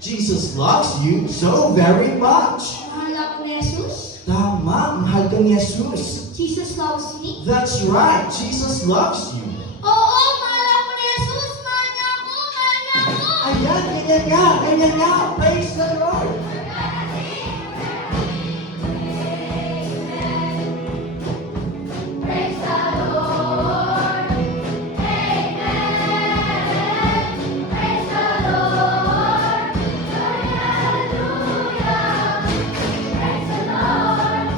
Jesus loves you so very much. Mahal ako ni Jesus. Tama, mahal ka ni Jesus. Jesus loves me. That's right, Jesus loves you. Oo, mahal ako ni Jesus. Mahal niya ako, mahal niya ako. Ayan, ganyan nga. Praise the Lord. Praise the Lord. Amen. Praise the Lord. Hallelujah. Praise the Lord.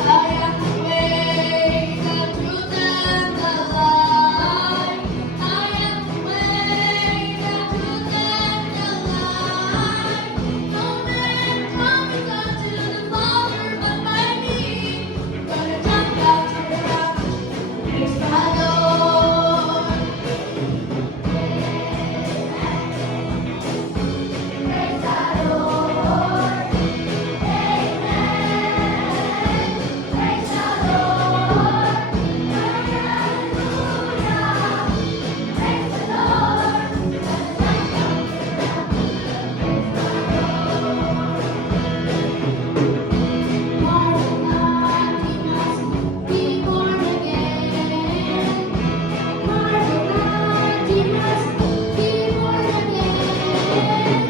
I am the way, the truth, and the life. I am the way, the truth, and the life. No man comes unto the Father but by me. Gonna jump out to the rock, praise my Lord. Praise the Lord. Amen. Praise the Lord. Hallelujah. Praise the Lord. Marvel not, he must be born again. Marvel not, he must be born again.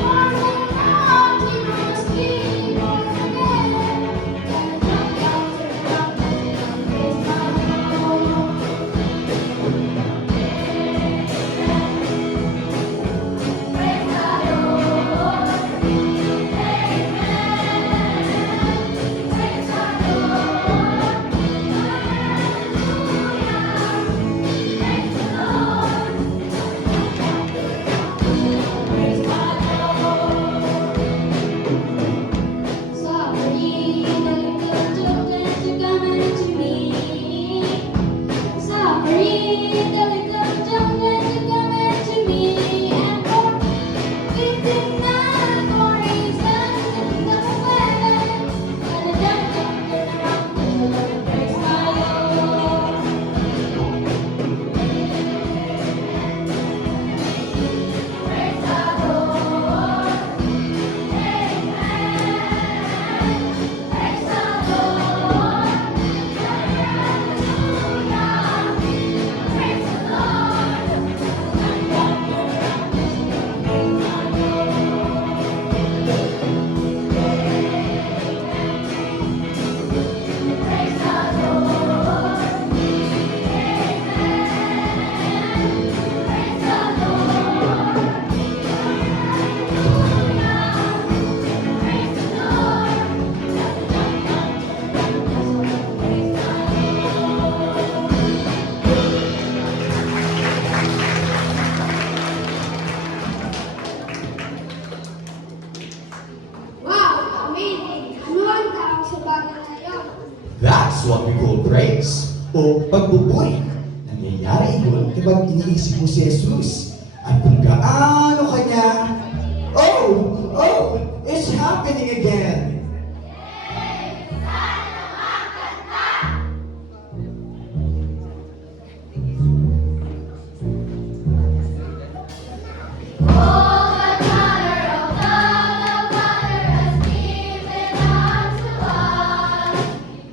Marvel not, he must be born again. Jump out to the rock, praise my Lord. Praise the Lord. Amen. Praise the Lord. Hallelujah. Praise the Lord. Praise my Lord. Suffering, the little children to come unto me. Suffering, the little children to come unto me. And for weeping not for his sons in the kingdom of heaven. Gonna jump up and around the Lord, praise my Lord. Praise the Lord. Amen. Praise the Lord. Hallelujah. Praise the Lord. Praise the Lord. Praise the Lord. Praise the Wow, amazing! Ano ang tawag sa bagay na yun? That's what we call praise o pagbuburi. Nangyayari yun kapag iniisip mo si Jesus at kung gaano kanya, it's happening again. All the power of God, the Father has given unto us.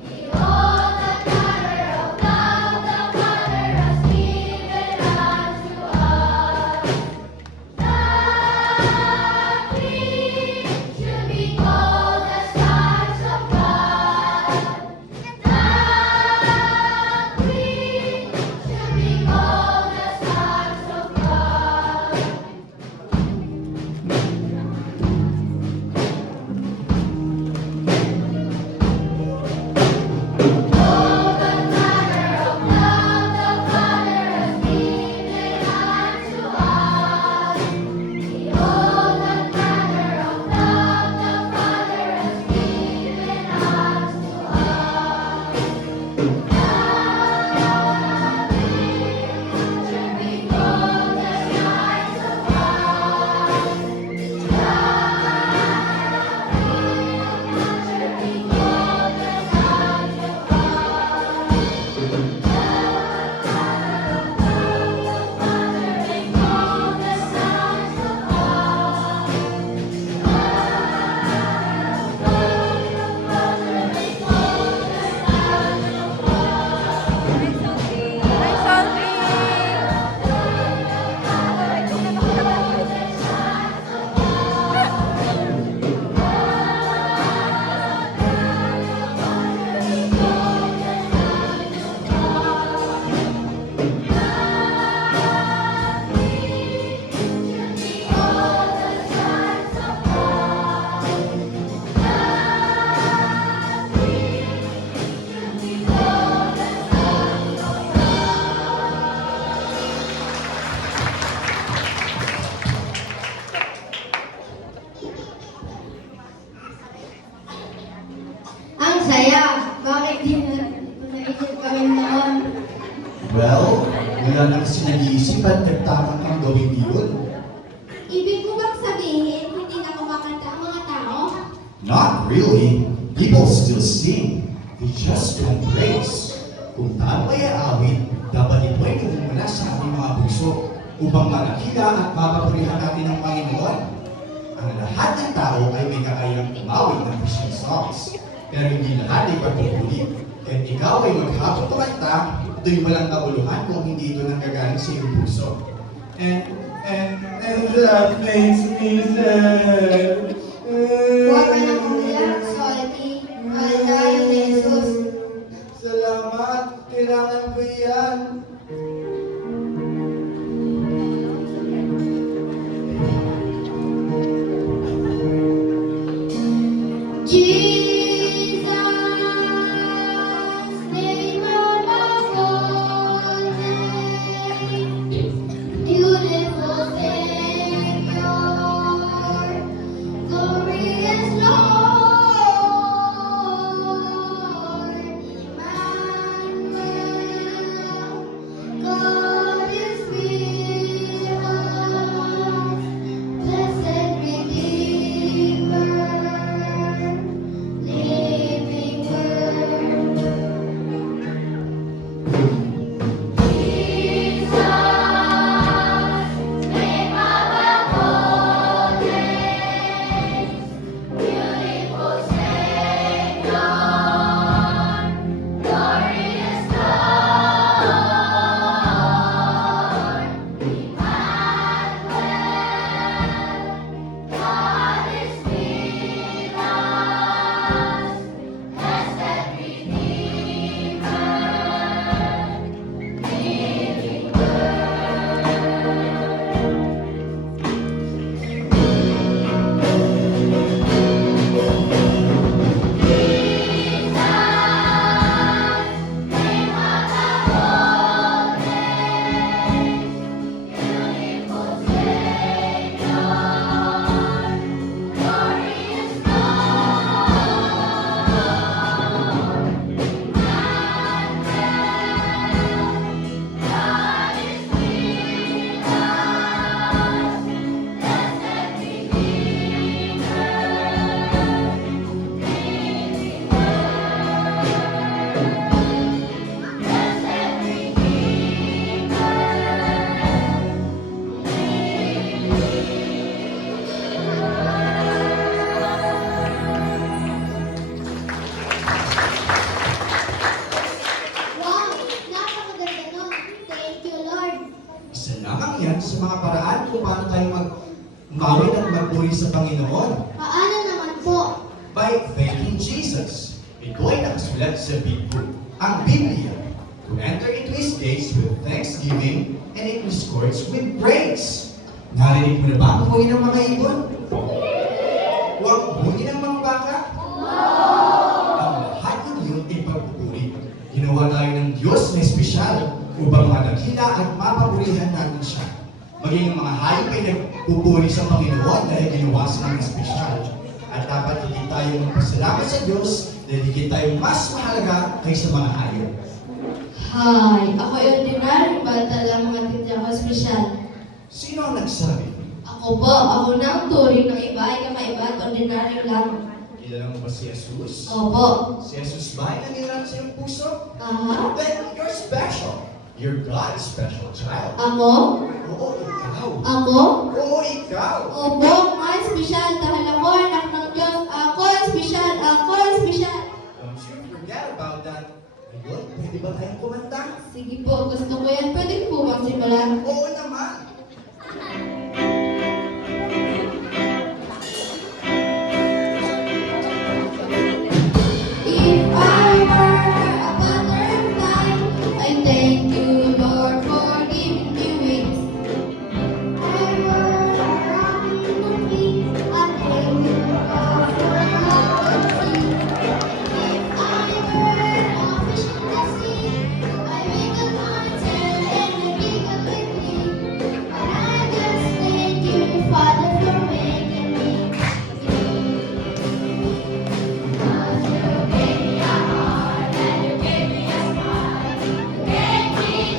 Behold, the power of God, the Father has given unto us. That we should be called the Well, wala na kasi nag-iisip at nagtamang kang gawin yun. Ibig ko bang sabihin, hindi na kumakanta ang mga tao? Not really. People still sing. They just don't praise. Kung tayo ay aawit, dapat ito ay lumumula sa ating mga puso upang manakila at mapapurihan natin ang Panginoon. Ang lahat ng tao ay may kakayang umawit ng Christian songs. Pero hindi lahat ay pagpupuli. Kahit ikaw ay maghapon kumanta, ito'y walang kabuluhan kung hindi ito nanggagaling sa iyong puso. And that makes me sad. Huwag ka nang umiyak, Salty. Mahal tayo ni Jesus. Salamat, kailangan ko yan. Jesus, name above all names, beautiful Savior, glorious Lord, Emmanuel, God is with us, blessed Redeemer. Living Word. Jesus, name above all names, beautiful Savior, glorious Lord, Emmanuel, God is with us. Blessed Redeemer, living Jesus, name above all names, beautiful Savior, glorious Lord, God is with us, blessed Redeemer, living Word, blessed Wow! Napakaganda nun! Thank you, Lord! Isa lamang yan sa mga paraan kung paano tayo umawit at magpuri sa Panginoon. Paano naman po? By thanking Jesus. Ito ay nakasulat sa Big Book, ang Biblia. To enter into His gates with thanksgiving and into His courts with praise. Narinig mo na ba ang huni ng mga ibon? Huwag huni ng mga baka? Ang lahat ng iyon ay pagpupuri. Ginawa tayo ng Diyos na espesyal upang madakila at mapapurihan natin siya. Maging ang mga hayop ay nagpupuri sa Panginoon dahil ginawa silang espesyal. At dapat hindi tayo magpasalamat sa Diyos dahil hindi tayo mas mahalaga kaysa mga hayop. Hi! Ako ay ordinaryong bata lamang at hindi ako espesyal. Sino ang nagsabi? Ako po, ako na ang turing ng iba ay kakaiba at ordinaryo lang. Kilala mo ba si Jesus? Opo. Si Jesus ba ay nangyayari sa iyong puso? Aha. Then you're special. You're God's special child. Ako? Oo, ikaw. Ako? Oo, ikaw. Opo, mga espesyal dahil ako ay anak ng Diyos. Ako espesyal, ako espesyal. Don't you forget about that. Ngayon, pwede ba tayong kumanta? Sige po, gusto ko yan. Pwede po bang simulan? Oo naman. If I were a butterfly, I thank you, Lord, for giving me wings. I were a robin in the trees, I thank you, Lord, for love and sea. If I were a fish in the sea, I wiggle my tail and I giggle with glee. But I just thank you, Father, for making me. Cause you gave me a heart and you gave me a smile. You gave me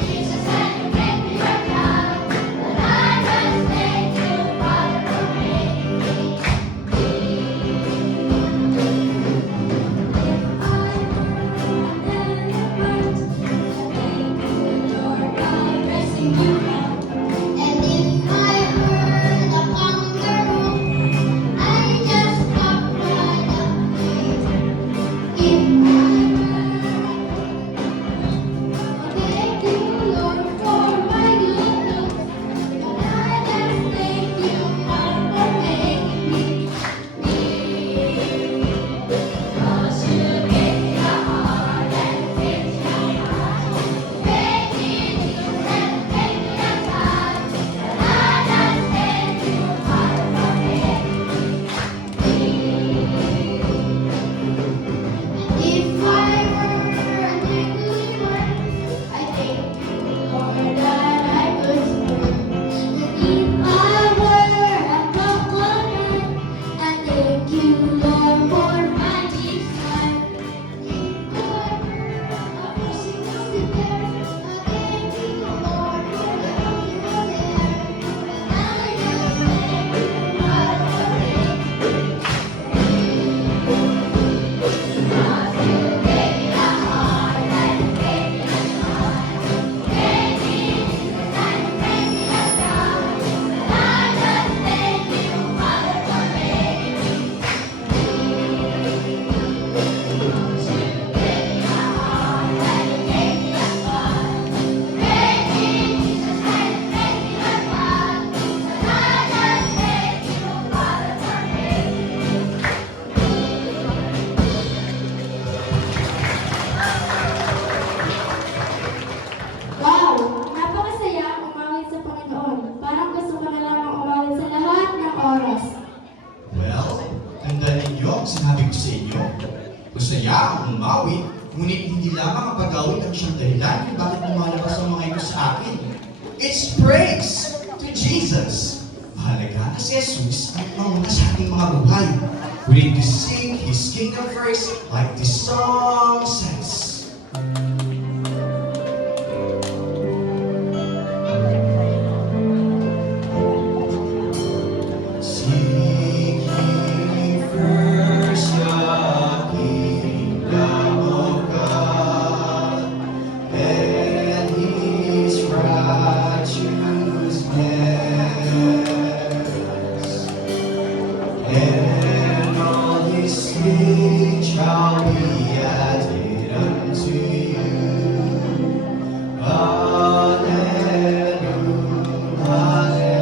lamang ang pag-awit ang siyang dahilan kung bakit lumalabas ang mga ito sa akin. It's praise to Jesus. Mahalaga na si Jesus ang mauna sa ating mga buhay. We need to seek His kingdom first, like this song says. Seek ye first the kingdom of God and His righteousness, and all His things shall be added unto you. Hallelujah, hallelujah.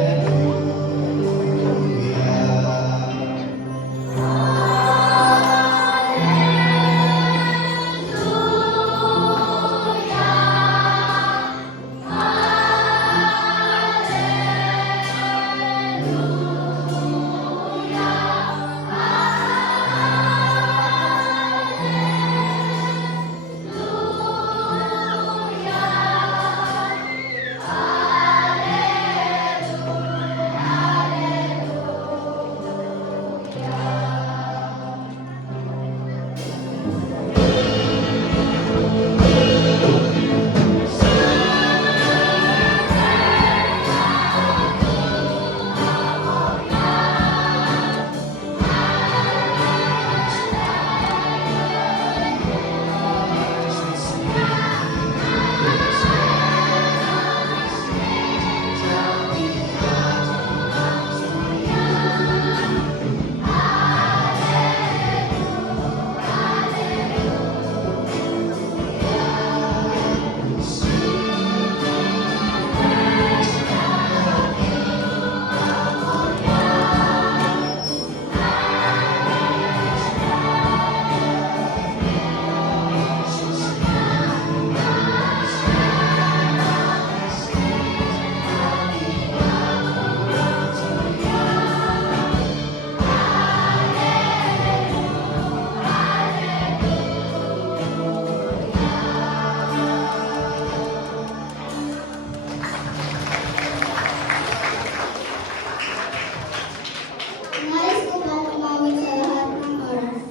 Nais ko ba umawit sa lahat ng oras?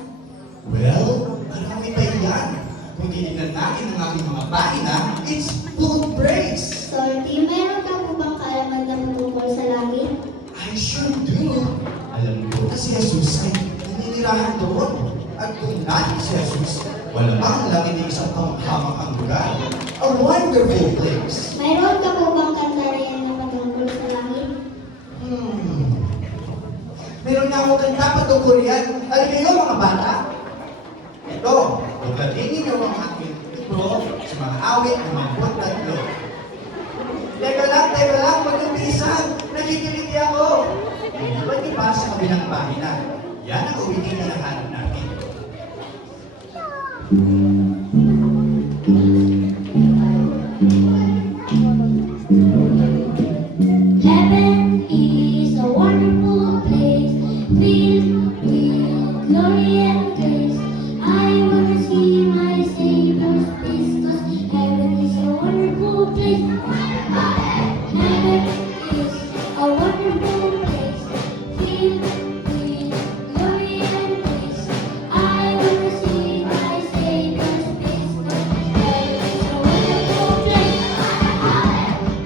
Well, marami pa yan. Kung tinignan natin ang ating mga pahina, it's full of praise. Salty, meron ka po bang kaalaman na patungkol sa langit? I sure do. Alam ko na si Jesus ay naninirahan doon. At kung natin si Jesus, wala bang langit ay isang panghamang ang lugar. A wonderful place. Mayroon ka po bang kantarayan na patungkol sa langit? Meron nga ako kanta patungkol yan. Alam kayo mga bata? Ito, tuklatin ninyo ang aking libro sa mga awit ng mga buwan tatlo. Teka lang, mag-umpisan. Nakikilig ako. Iwan niyo pa sa kabilang pahina. Yan ang uwitin na nahanap natin. Heaven is a wonderful place, filled with glory and grace. I wanna see my Savior's face, 'cause heaven is a wonderful place. Heaven is a wonderful place, filled with glory and grace. I wanna see my Savior's face, 'cause heaven is a wonderful place.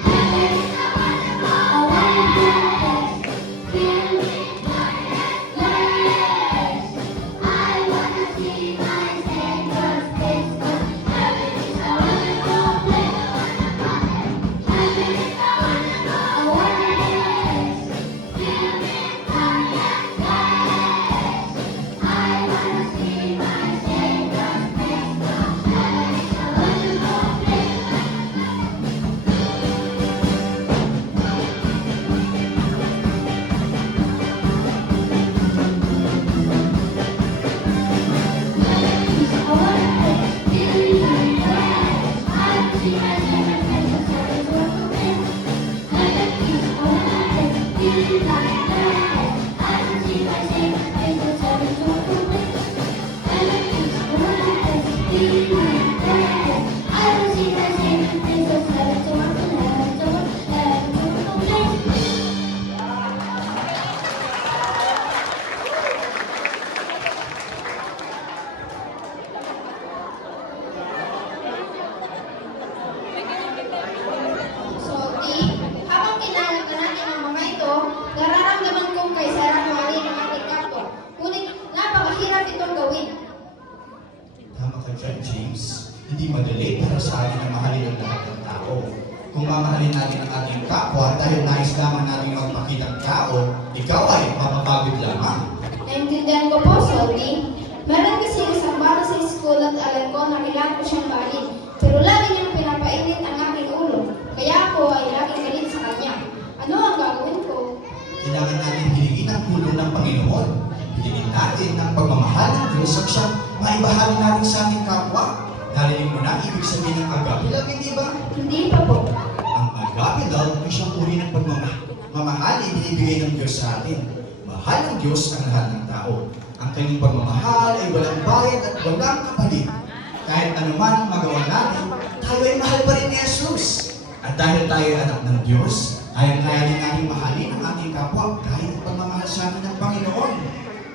Heaven is a wonderful place, filled with glory and grace. I wanna see my Savior's face, 'cause heaven is a wonderful place. Heaven is a wonderful place, filled with glory and grace. I wanna see my Savior's face, 'cause heaven is a wonderful place. Thank you. sa atin na mahalin ang lahat ng tao. Kung mamahalin natin ang ating kapwa dahil nais lamang natin magpakitang tao, ikaw ay mapapagod lamang. Naintindihan ko po, Salty. Meron kasi isang bata sa school at alam ko na kailangan ko siyang bahalin. Pero lagi niyang pinapainit ang aking ulo. Kaya ako ay laging galit sa kanya. Ano ang gagawin ko? Kailangan natin hilingin ang tulong ng Panginoon. Hilingin natin ang pagmamahal ng Diyos at siyang maibahagi natin sa ating kapwa. Narinig mo na ibig sabihin ng agape love, hindi ba? Hindi pa po. Ang agape love ay siyang uri ng pagmamahal na ibinibigay ng Diyos sa atin. Mahal ng Diyos ang lahat ng tao. Ang kanyang pagmamahal ay walang bayad at walang kapalit. Kahit anuman ang magawa natin, tayo ay mahal pa rin ni Jesus. At dahil tayo ay anak ng Diyos, kaya din natin mahalin ang ating kapwa kahit pagmamahal sa atin ng Panginoon.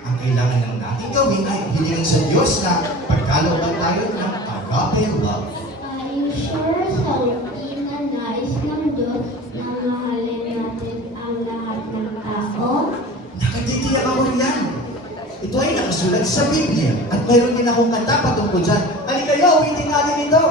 Ang kailangan lang natin gawin ay hilingin sa Diyos na pagkalooban tayo ng agape love. Are you sure, Salty, na nais ng Diyos na mahalin natin ang lahat ng tao? Nakatitiyak ako riyan. Ito ay nakasulat sa Biblia at mayroon din akong kanta patungkol dyan. Halika kayo, uwitin natin ito.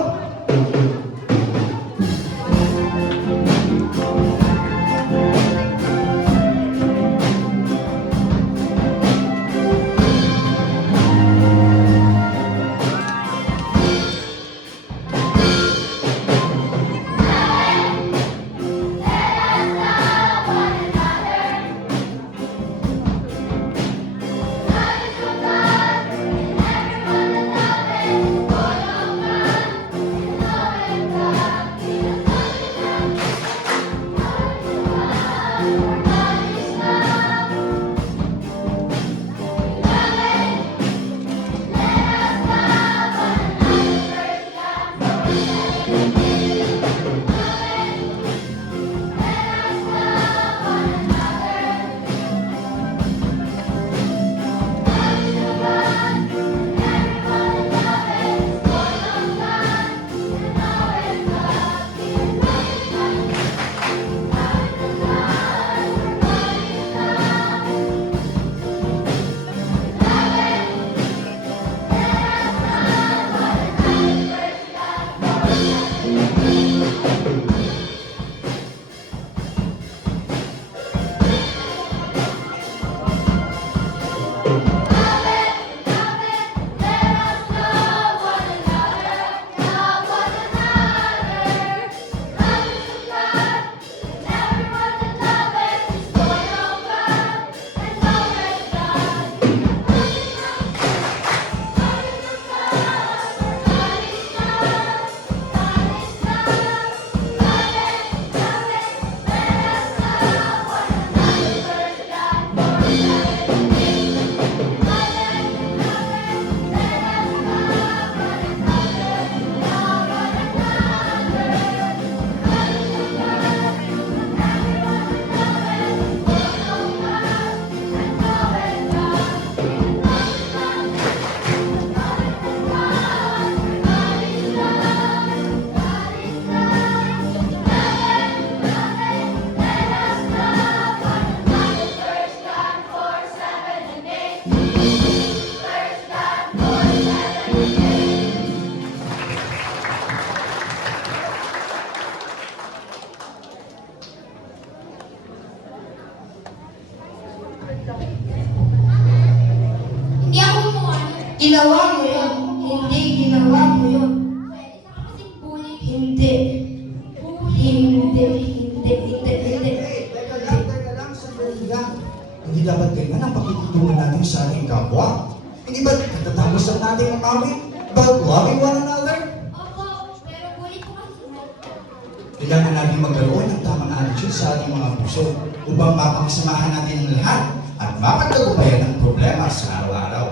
Hindi ako gumawa. Ginawa mo yun. Hindi ginawa mo yun. Pwede ka kasing bully. Hindi. Hindi. Teka lang, sandali lang. Hindi dapat ganyan ang pakikitulungan natin sa ating kapwa. Hindi ba katatapos lang natin ang awit about loving one another? Opo, pero bully ko kasi. Kailangan natin magkaroon ng tamang attitude sa ating mga puso upang mapakisamahan natin ang lahat at mapagtagumpayan ang problema sa araw-araw.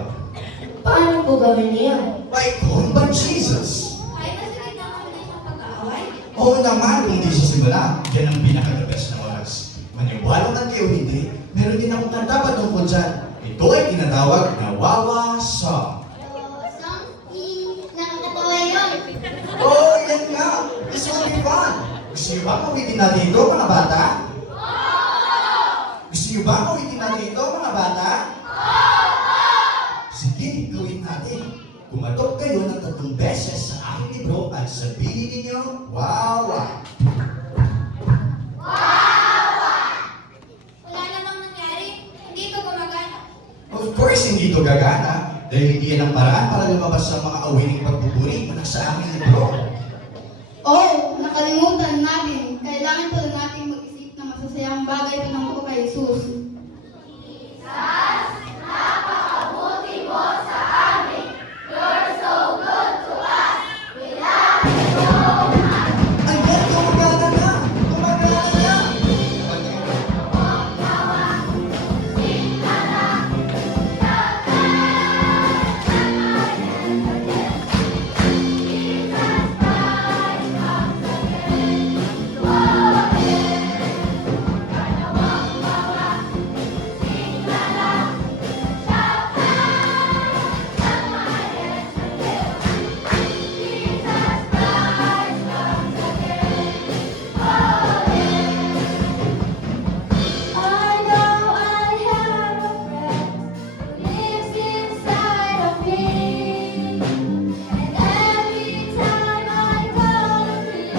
Paano po gawin niya? By calling by Jesus. Kahit na sa gitna kami ng isang pag-aaway. Oo naman, kung di sa simula, yan ang pinaka-the-best na oras. Maniwala man kayo hindi, meron din akong kanta patungkol dyan. Ito ay tinatawag na Wawa Song. Salty, nakakatawa yun. Oh, yan nga! This will be fun! Gusto niyo ba kawitin natin ito, mga bata? Gusto niyo ba kawitin natin ito, mga bata? Sige, gawin natin. Kumatok kayo ng 3 beses sa aking libro at sabihin ninyo, Wawa! Wala namang nangyari. Hindi ito gumagana. Of course, hindi ito gagana dahil hindi yan ang paraan para lumabas sa mga awining pagbuburi mula sa aking libro. Oh, nakalimutan natin. Kailangan pala natin mag-isip ng masasayang bagay tungkol kay Jesus. Ayan, gumagana na! Gumagana na! I know I have a friend who lives inside of me. And every time I call him,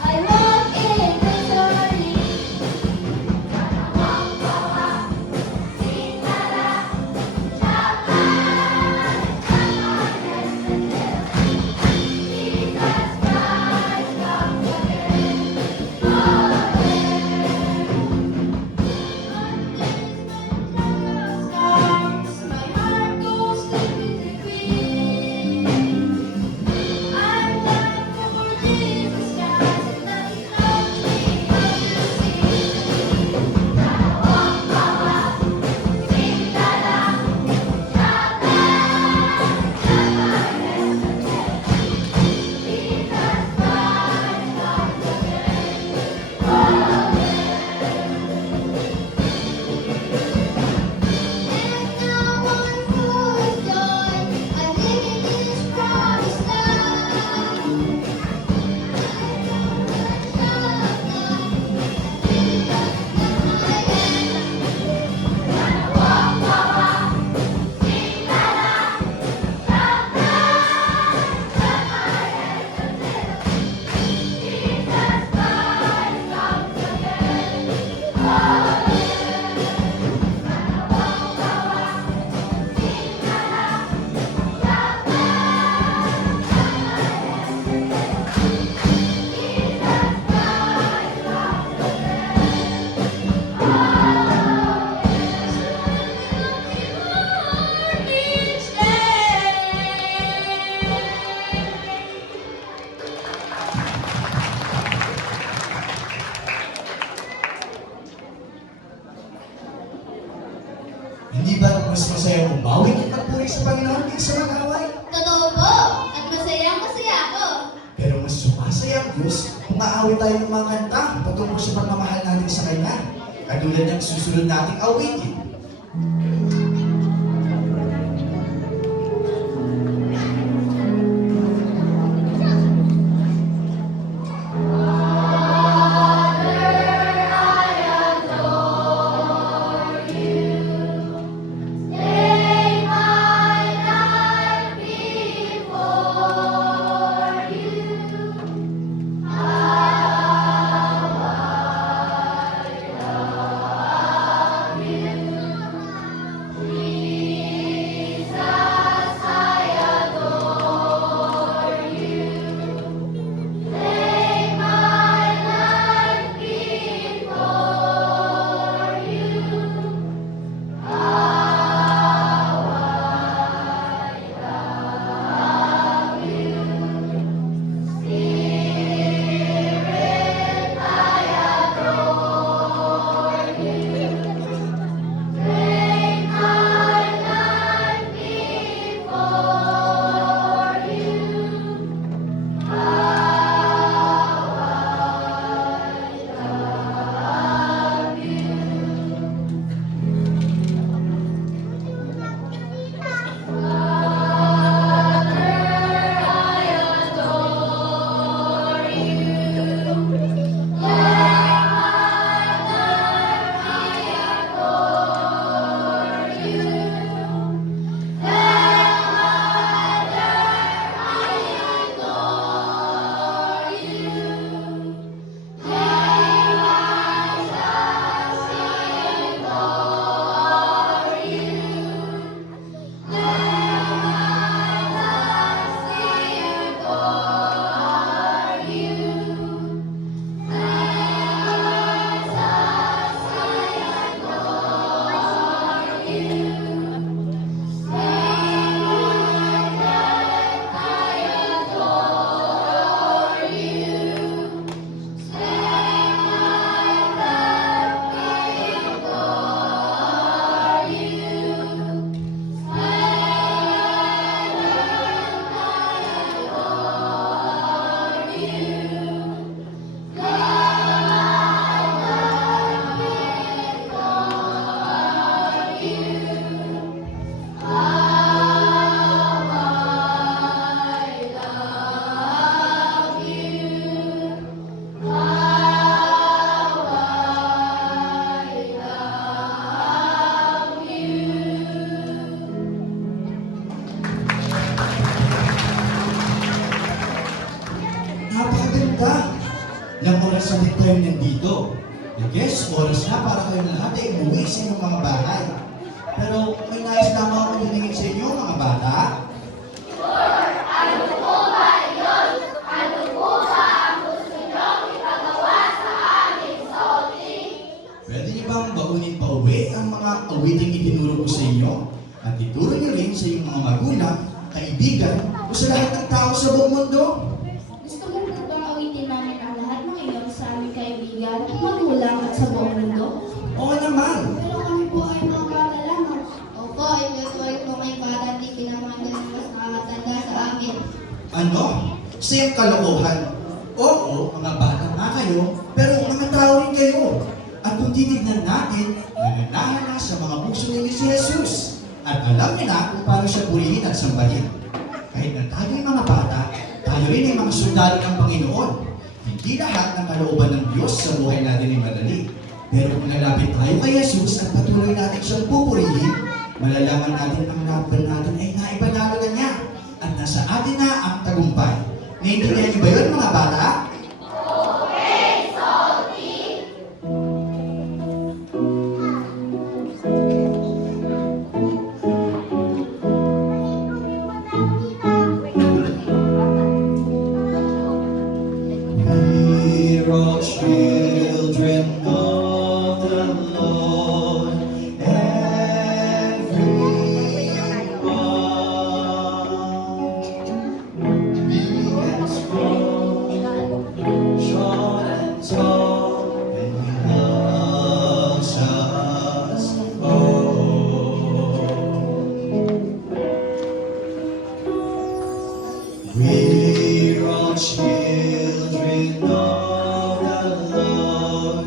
I walk in victory. My heart goes quickly. I'm glad for Jesus Christ and that He loves me And now I'm full of joy. I'm living in His promised land. Each day. Hindi ba mas masaya umawit at magpuri sa Panginoon kaysa mag-away? Totoo po, at masaya ako. Pero mas sumasaya ang Diyos kung maawit tayo ng mga kanta patungkol sa pagmamahal natin sa Kanya. Katulad ng susunod nating awitin. Lay my life before you. How I love you. kayong nandito. I guess, oras na para kayong lahat ay umuwi sa inyong mga bahay. Pero may nais lamang akong hiningin sa inyo, mga bata. Pwede niyo bang baunin pa uwi ang mga awiting itinuro ko sa inyo? At ituro niyo rin sa inyong mga magulang, kaibigan, o sa lahat ng tao sa buong mundo? Gusto mo po bang awitin namin ang lahat ng iyon sa aming kaibigan, magulang at sa buong mundo? Oo naman! Pero kami po ay mga bata lamang. Opo, itutuloy po may bata at ipinamahal ng mas nakakatanda sa amin. Ano? Same kalokohan. Oo, mga bata nga kayo, pero mga tao rin kayo. At kung titignan natin, nananahan na sa mga puso ninyo si Jesus. At alam niyo na kung paano siya purihin at sambahin. Kahit na tayo ay mga bata, tayo rin ay mga sundalo ng Panginoon. Hindi lahat ng kalooban ng Diyos sa buhay natin ay madali. Pero kung lalapit tayo kay Jesus at patuloy natin siyang pupurihin, malalaman natin ang laban natin ay naipanalo na niya. At nasa atin na ang tagumpay. Naiintindihan niyo ba yun, mga bata? We're all children of the Lord, everyone. Big and small, short and tall, and He loves us all. We're all children of the Lord,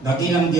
dakilang Diyos